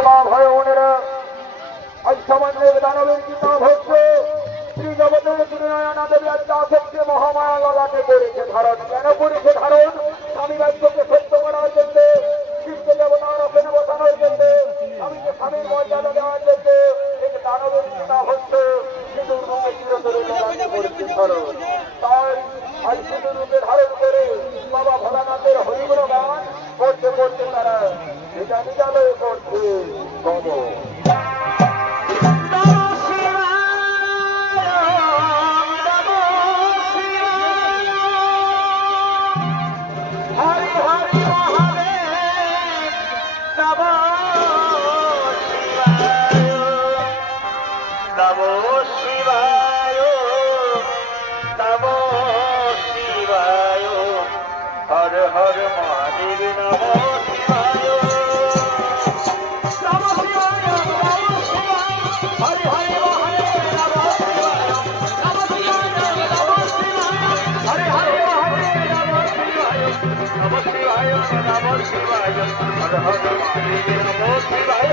ভয় বোনেরা আজ সামান্যের দানবের কিতাব হচ্ছে শ্রী জগতের শ্রীনারায়ণা দেবী আজ তা ক্ষেত্রে মহামায়া ললাটে করেছে ধারণ। কেন করেছে ধারণ? স্বামী রাজ্যকে সত্য করার জন্য, শিবকে দেবতার ওখানে বসানোর জন্য, স্বামীকে স্বামীর মর্যাদা দেওয়ার জন্য এই দানবের কিতাব হচ্ছে সিঁদুর রূপে চিরতরে ললাটে করেছে ধারণ। তাই আজ সিঁদুর রূপে ধারণ করে বাবা ভোলানাথের হরিগুণ গান করতে করতে তারা এটা নিজালয়ে করছে গম। हर हर महादेव नमो शिवाय नमो शिवाय नमो शिवाय हरि हरि महादेव नमो शिवाय नमो शिवाय नमो शिवाय हरि हरि महादेव नमो शिवाय नमो शिवाय नमो शिवाय हर हर महादेव नमो शिवाय